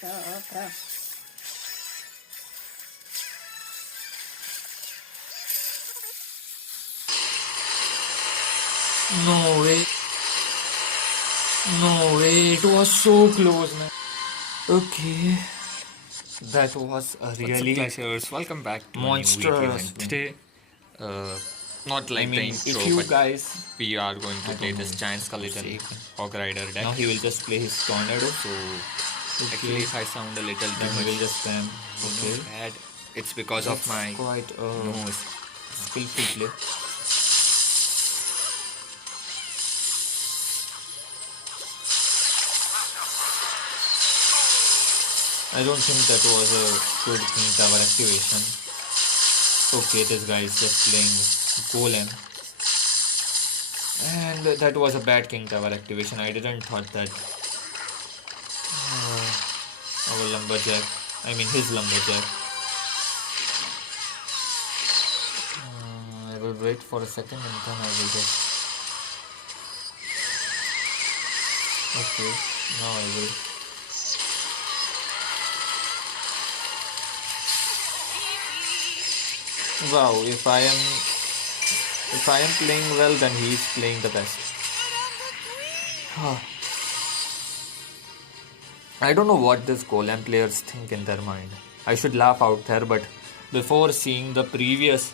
bro. No way. No way. It was so close, man. Okay. That was a really Clashers, welcome back to a new video, monstrous and thing. today, not I like the mean, intro, if you but guys, we are going to I play don't know this giant what to skeleton say. hog rider deck. Now he will just play his tornado. So Okay. actually, if I sound a little too Then he much, will just spam. Okay. bad, it's because of That's my quite a nose. skillful play. I don't think that was a good king tower activation. Okay, this guy is just playing golem. And that was a bad king tower activation. I didn't thought that our lumberjack, I mean his lumberjack. I will wait for a second and then I will just. Okay, now I will. Wow, if I am playing well, then he is playing the best. I don't know what these golem players think in their mind. I should laugh out there, but before seeing the previous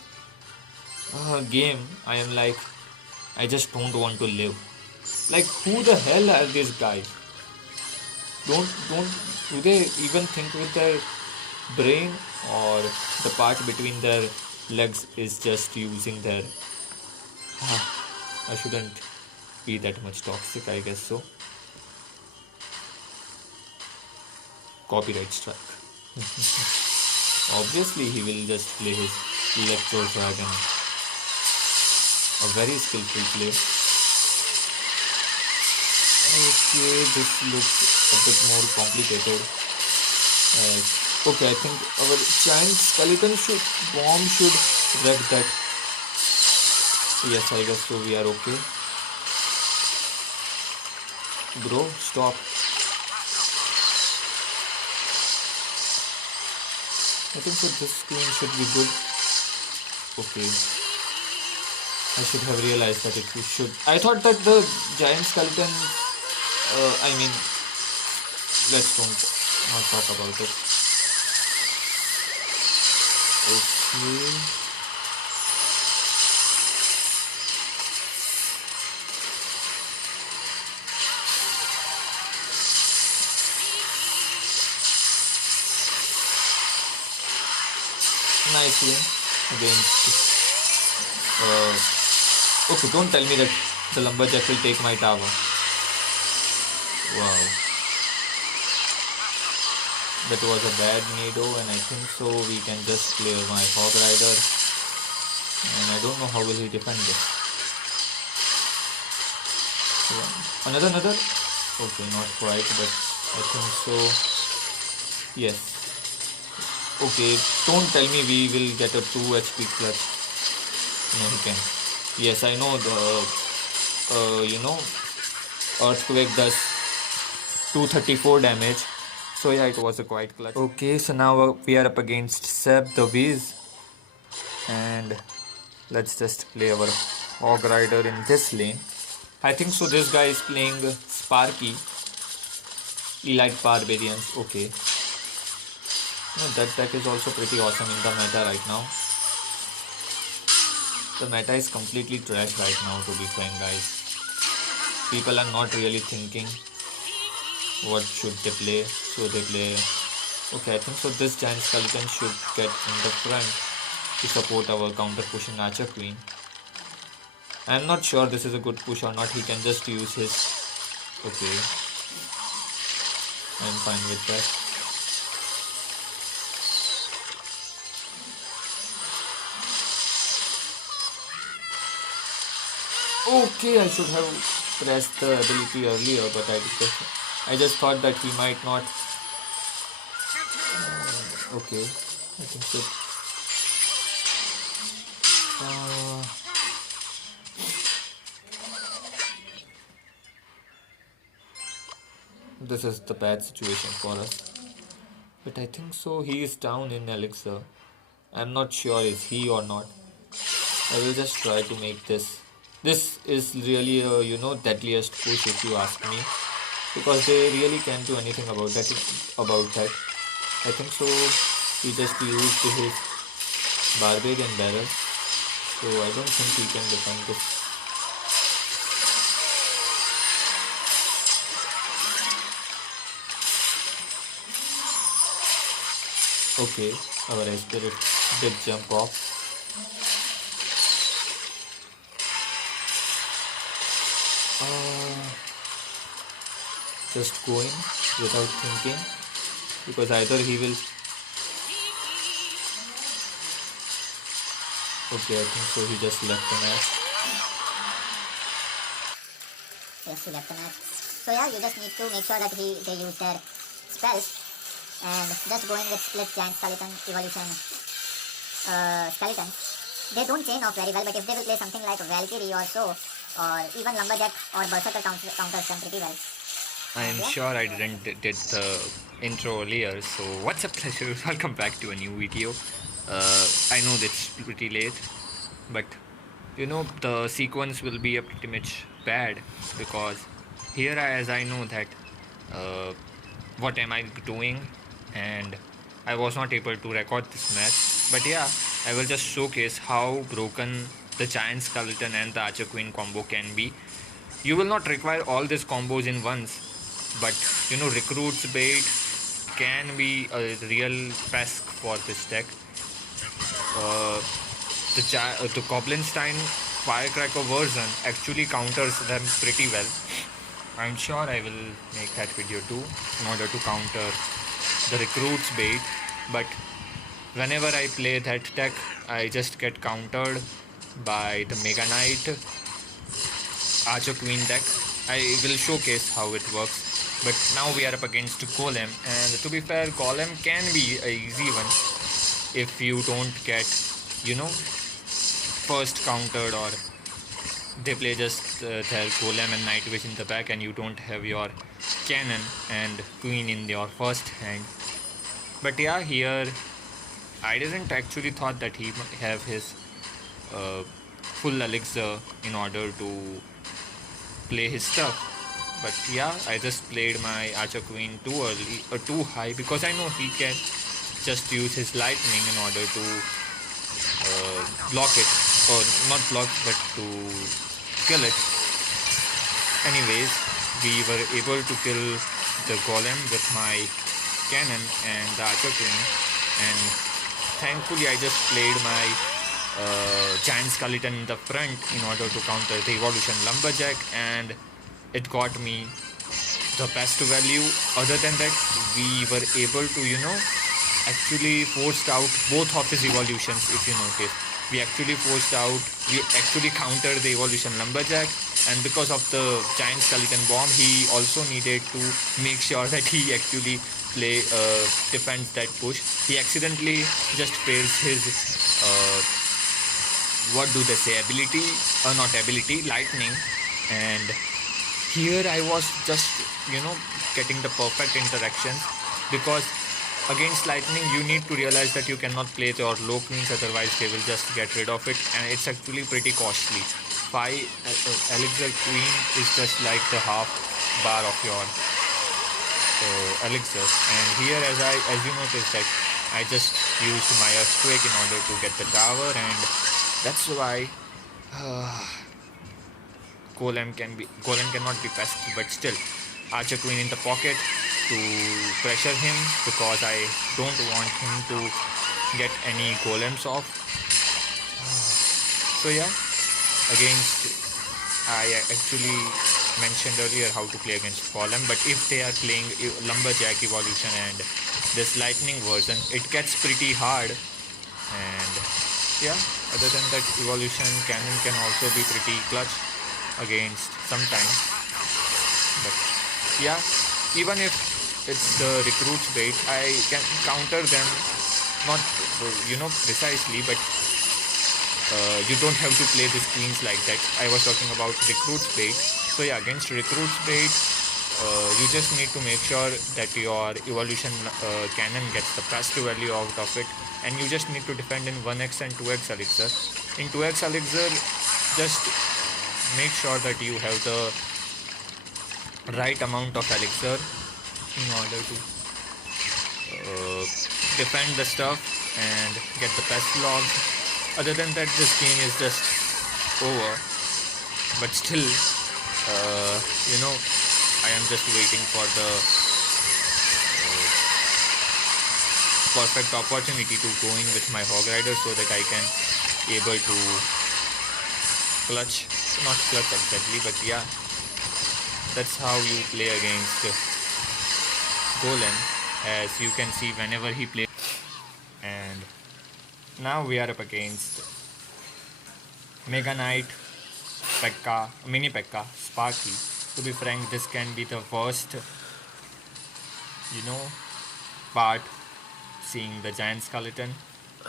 game, I am like, I just don't want to live. Like, who the hell are these guys? Do they even think with their brain, or the part between their legs is just using their. I shouldn't be that much toxic, I guess so. Copyright strike. Obviously, he will just play his electro dragon. A very skillful play. Okay, this looks a bit more complicated. Okay, I think our giant skeleton bomb should wreck that. Yes, I guess so. We are okay. Bro, stop. I think so this screen should be good. Okay. I should have realized that it should. I thought that the giant skeleton. I mean, let's not talk about it. Okay. Nice win against. Okay, don't tell me that the lumberjack will take my tower. Wow. That was a bad Nido, and I think so we can just clear my hog rider. And I don't know how will he defend this. Another. Okay, not quite, but I think so. Yes. Okay, don't tell me we will get a 2 HP clutch. No, he can. Yes, I know the, earthquake does 234 damage. So yeah, it was a quite clutch. Okay, so now we are up against Seb the Wiz. And let's just play our hog rider in this lane. I think so this guy is playing Sparky. Elite Barbarians, okay. No, that deck is also pretty awesome in the meta right now. The meta is completely trash right now, to be frank, guys. People are not really thinking what should they play, so they play. Okay, I think so this giant skeleton should get in the front to support our counter pushing archer queen. I'm not sure this is a good push or not. He can just use his. Okay, I'm fine with that. Okay, I should have pressed the ability earlier, but I just thought that he might not. Okay, I think so. This is the bad situation for us. But I think so he is down in elixir. I'm not sure is he or not. I will just try to make this. This is really a deadliest push if you ask me, because they really can't do anything about that. I think so. He just used his barbarian barrel, so I don't think he can defend this. Okay, our spirit did jump off. Just going without thinking, because either he will. Okay, I think so. He just left the match. Yes, he left the match. So yeah, you just need to make sure that they use their spells, and just going with split giant skeleton evolution skeletons. They don't chain off very well, but if they will play something like Valkyrie or so, or even Lumberjack or Berserker counters them pretty well. I'm sure I didn't did the intro earlier, so what's up, pleasure? Welcome back to a new video. I know that's pretty late, but the sequence will be a pretty much bad, because here as I know that what am I doing, and I was not able to record this match. But yeah, I will just showcase how broken the giant skeleton and the archer queen combo can be. You will not require all these combos in once, but recruits bait can be a real pest for this deck. The Goblinstein Firecracker version actually counters them pretty well. I'm sure I will make that video too in order to counter the recruits bait, but whenever I play that deck, I just get countered by the Mega Knight Archer Queen deck. I will showcase how it works. But now we are up against Golem, and to be fair, Golem can be a easy one if you don't get, first countered, or they play just their Golem and Night Wish in the back, and you don't have your cannon and queen in your first hand. But yeah, here I didn't actually thought that he have his full elixir in order to play his stuff. But yeah, I just played my Archer Queen too early or too high, because I know he can just use his lightning in order to block it, or not block but to kill it. Anyways, we were able to kill the golem with my cannon and the Archer Queen, and thankfully I just played my giant skeleton in the front in order to counter the evolution lumberjack, and it got me the best value. Other than that, we were able to actually forced out both of his evolutions. If you notice, we actually countered the evolution lumberjack, and because of the giant skeleton bomb, he also needed to make sure that he actually defends that push. He accidentally just fails his what do they say, ability, not ability, lightning. And here I was just getting the perfect interactions, because against lightning you need to realize that you cannot play your low queens, otherwise they will just get rid of it, and it's actually pretty costly. 5 elixir queen is just like the half bar of your elixir. And here as you notice that I just used my earthquake in order to get the tower, and that's why Golem cannot be pesky. But still, Archer Queen in the pocket to pressure him, because I don't want him to get any golems off. So yeah, I actually mentioned earlier how to play against Golem, but if they are playing Lumberjack evolution and this lightning version, it gets pretty hard. And yeah, other than that, evolution cannon can also be pretty clutch against sometimes. But yeah, even if it's the recruits bait, I can counter them, not precisely, but you don't have to play these queens like that. I was talking about recruits bait. So yeah, against recruits bait, you just need to make sure that your evolution cannon gets the best value out of it, and you just need to defend in 1x and 2x elixir. In 2x elixir, just make sure that you have the right amount of elixir in order to defend the stuff and get the best logs. Other than that, this game is just over. But still, I am just waiting for the perfect opportunity to go in with my hog rider so that I can able to clutch, not clutch exactly, but yeah, that's how you play against Golem, as you can see whenever he plays. And now we are up against Mega Knight, Pekka, Mini Pekka, Sparky. To be frank, this can be the worst, part, seeing the giant skeleton,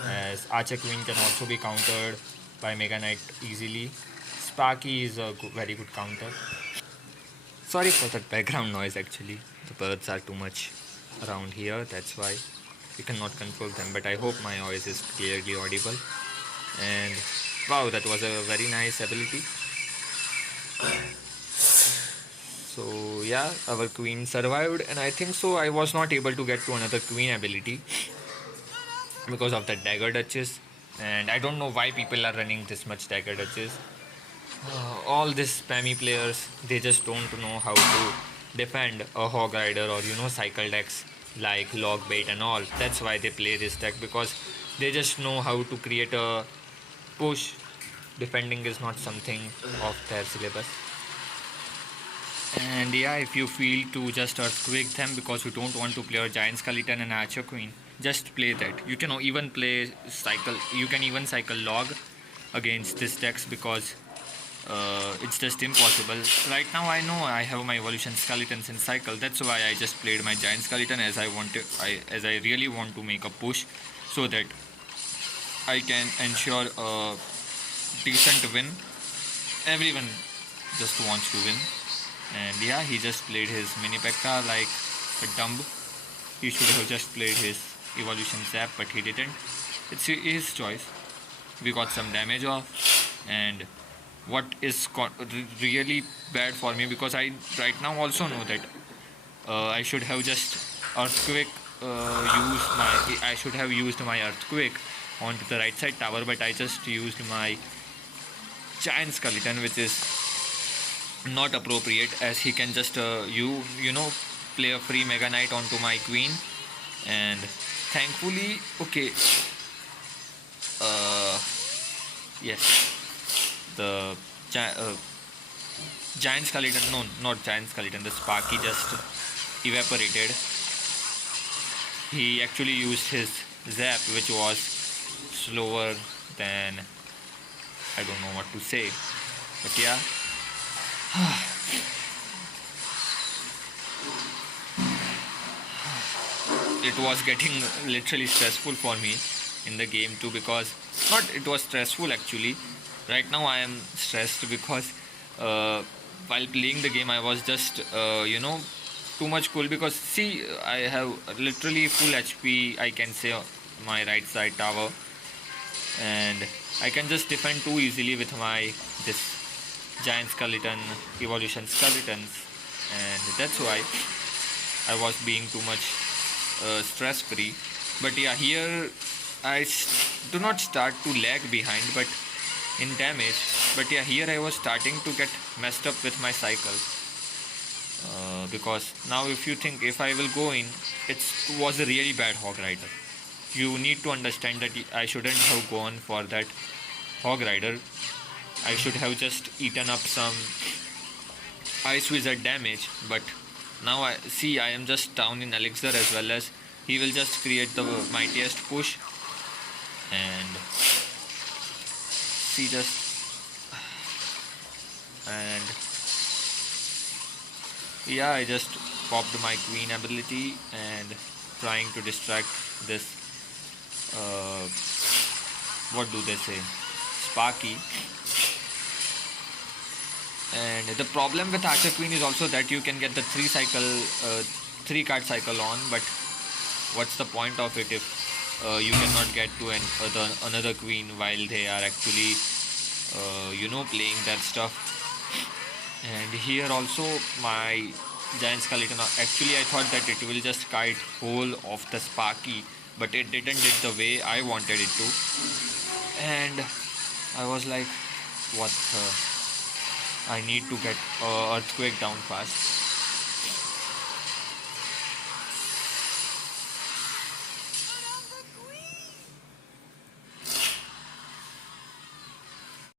as Archer Queen can also be countered by Mega Knight easily. Sparky is a very good counter. Sorry for that background noise actually. The birds are too much around here, that's why we cannot control them, but I hope my voice is clearly audible. And wow, that was a very nice ability. So yeah, our queen survived, and I think so I was not able to get to another queen ability because of the dagger duchess, and I don't know why people are running this much dagger duchess. All these spammy players, they just don't know how to defend a hog rider or cycle decks like log bait and all. That's why they play this deck, because they just know how to create a push. Defending is not something of their syllabus. And yeah, if you feel to just earthquake them because you don't want to play a giant skeleton and archer queen, just play that. You can even play cycle, you can even cycle log against this decks, because it's just impossible. Right now I know I have my evolution skeletons in cycle, that's why I just played my giant skeleton, as I really want to make a push so that I can ensure a decent win. Everyone just wants to win. And yeah, he just played his mini Pekka like a dumb. He should have just played his evolution zap, but he didn't. It's his choice. We got some damage off, and what is really bad for me, because I right now also know that I should have just earthquake I should have used my earthquake onto the right side tower, but I just used my giant skeleton, which is not appropriate, as he can just play a free Mega Knight onto my queen. And thankfully, okay, yes, the giant skeleton, no, not giant skeleton, the Sparky just evaporated. He actually used his zap, which was slower than, I don't know what to say, but yeah. It was getting literally stressful for me in the game too, because it was stressful actually. Right now I am stressed because while playing the game I was just too much cool, because see, I have literally full HP, I can say, my right side tower, and I can just defend too easily with my this giant skeleton, evolution skeletons, and that's why I was being too much stress free. But yeah, here I do not start to lag behind, but in damage. But yeah, here I was starting to get messed up with my cycle, because now if you think, if I will go in, it was a really bad hog rider. You need to understand that I shouldn't have gone for that hog rider. I should have just eaten up some ice wizard damage, but now I am just down in elixir, as well as he will just create the mightiest push, and see just, and yeah, I just popped my queen ability and trying to distract this what do they say, Sparky. And the problem with Archer Queen is also that you can get the 3 card cycle on, but what's the point of it if you cannot get to another queen while they are actually playing their stuff. And here also my giant skeleton, actually I thought that it will just kite whole of the Sparky, but it didn't did the way I wanted it to. And I was like, what I need to get earthquake down fast.